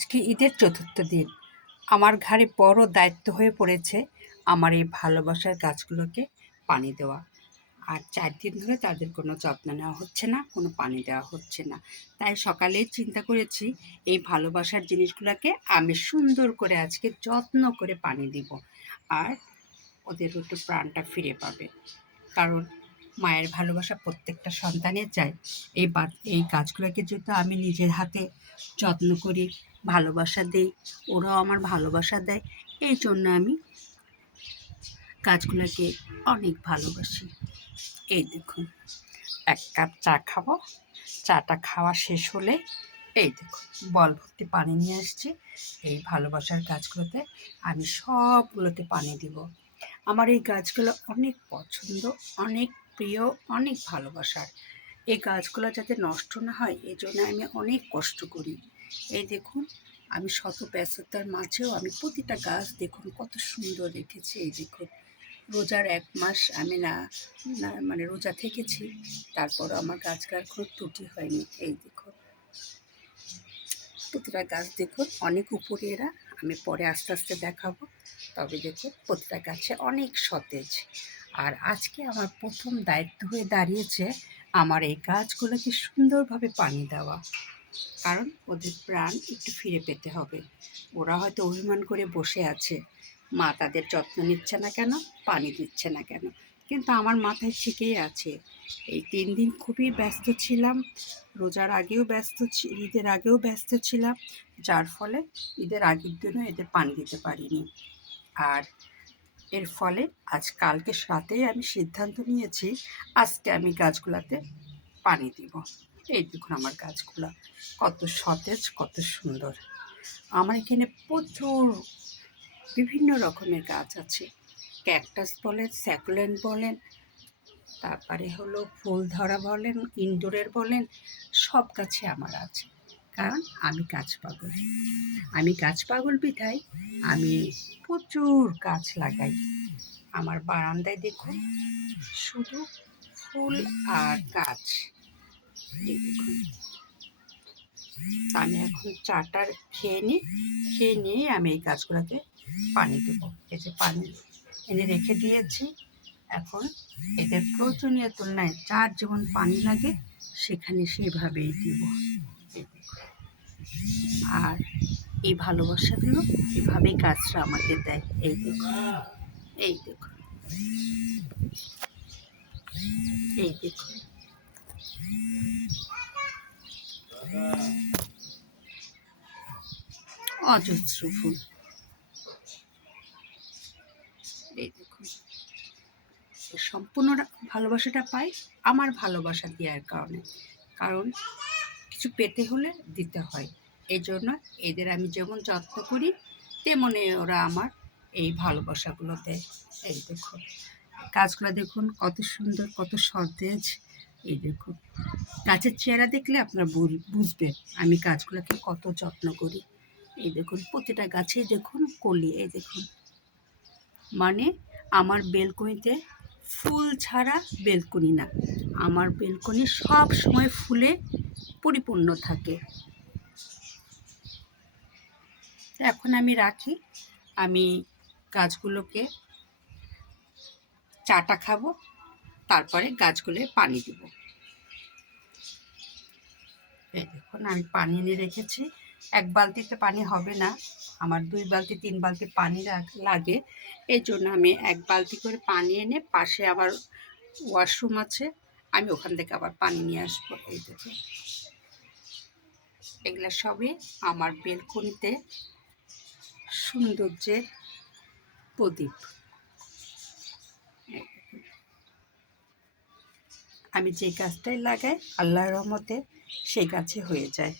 আজকে ঈদের চতুর্থ দিন। আমার ঘাড়ে বড় দায়িত্ব হয়ে পড়েছে আমার এই ভালোবাসার গাছগুলোকে পানি দেওয়া। আর ৪ দিন ধরে তাদের কোনো যত্ন নেওয়া হচ্ছে না, কোনো পানি দেওয়া হচ্ছে না। তাই সকালেই চিন্তা করেছি এই ভালোবাসার জিনিসগুলোকে আমি সুন্দর করে আজকে যত্ন করে পানি দিব। আর ওদের একটু প্রাণটা ফিরে পাবে। কারণ মায়ের ভালোবাসা প্রত্যেকটা সন্তানের চাই। এই গাছগুলোকে যেহেতু আমি নিজের হাতে যত্ন করি, ভালোবাসা দেই, ওরাও আমার ভালোবাসা দেয়, এই জন্য আমি গাছগুলোকে অনেক ভালোবাসি। এই দেখুন, ১ কাপ চা খাবো। চাটা খাওয়া শেষ হলে এই দেখুন বল ভর্তি পানি নিয়ে আসছি। এই ভালোবাসার গাছগুলোতে আমি সবগুলোতে পানি দিব। আমার এই গাছগুলো অনেক পছন্দ, অনেক প্রিয়, অনেক ভালোবাসার। এই গাছগুলো যাতে নষ্ট না হয় এজন্য আমি অনেক কষ্ট করি। এই দেখুন, আমি শত ব্যস্ততার মাঝেও আমি প্রতিটা গাছ দেখুন কত সুন্দর রেখেছি। এই দেখুন, রোজার ১ মাস আমি মানে রোজা থেকেছি, তারপরও আমার গাছগুলোর কোনো ত্রুটি হয়নি। এই দেখুন, প্রতিটা গাছ দেখুন অনেক উপরে এরা, আমি পরে আস্তে আস্তে দেখাবো। তবে দেখুন প্রতিটা গাছে অনেক সতেজ। আর আজকে আমার প্রথম দায়িত্ব হয়ে দাঁড়িয়েছে আমার এই গাছগুলোকে সুন্দরভাবে পানি দেওয়া। কারণ ওদের প্রাণ একটু ফিরে পেতে হবে। ওরা হয়তো অভিমান করে বসে আছে, মা তাদের যত্ন নিচ্ছে না কেন, পানি দিচ্ছে না কেন। কিন্তু আমার মাথায় ঠিকই আছে, এই ৩ দিন খুবই ব্যস্ত ছিলাম। রোজার আগেও ঈদের আগেও ব্যস্ত ছিলাম, যার ফলে ঈদের আগের দিনও এদের পানি দিতে পারিনি। আর এর ফলে কালকে রাতেই আমি সিদ্ধান্ত নিয়েছি আজকে আমি গাছগুলোতে পানি দিব। এই দেখুন আমার গাছগুলো কত সতেজ, কত সুন্দর। আমার এখানে প্রচুর বিভিন্ন রকমের গাছ আছে। ক্যাকটাস বলেন, স্যাকুলেন্ট বলেন, তারপরে হলো ফুল ধরা বলেন, ইনডোরের বলেন, সব গাছই আমার আছে। কারণ আমি গাছ পাগল। আমি গাছ পাগল বিধায় আমি প্রচুর গাছ লাগাই। আমার বারান্দায় দেখুন শুধু ফুল আর গাছ। এই দেখুন, আমি এখন চাটা খেয়ে নিয়ে আমি এই গাছগুলোতে পানি দেবো। এই যে পানি এনে রেখে দিয়েছি। এখন এদের প্রয়োজনীয় তুলনায় যার যেমন পানি লাগে সেখানে সেইভাবেই দিব। আর এই ভালোবাসাগুলো এভাবেই গাছরা আমাকে দেয়। এই দেখুন, এই দেখুন, এই দেখুন, অজস্র ফুল। এই দেখুন, সম্পূর্ণ ভালোবাসাটা পাই আমার ভালোবাসা দেওয়ার কারণে। কারণ কিছু পেতে হলে দিতে হয়। এই জন্য এদের আমি যেমন যত্ন করি তেমনি ওরা আমার এই ভালোবাসাগুলো দেয়। এই দেখুন, গাছগুলো দেখুন কত সুন্দর, কত সতেজ। এই দেখুন, গাছের চেহারা দেখলে আপনারা বুঝবেন আমি গাছগুলোকে কত যত্ন করি। এই দেখুন প্রতিটা গাছেই দেখুন কলি। এই দেখুন, মানে আমার বেলকনিতে ফুল ছাড়া বেলকনি না, আমার বেলকনি সব সময় ফুলে পরিপূর্ণ থাকে। এখন আমি রাখি, আমি গাছগুলোকে চাটা খাবো, তারপরে গাছগুলোয় পানি দেব। এই দেখুন আমি পানি এনে রেখেছি। ১ বালতিতে পানি হবে না, আমার ২ বালতি ৩ বালতি পানি লাগে। এই জন্য আমি ১ বালতি করে পানি এনে পাশে আবার ওয়াশরুম আছে, আমি ওখান থেকে আবার পানি নিয়ে আসবো। এই দেখুন, এগুলো সবই আমার বেলকনিতে সৌন্দর্যের প্রদীপ। আমি যে গাছটাই লাগাই আল্লাহর রহমতে সেই গাছে হয়ে যায়।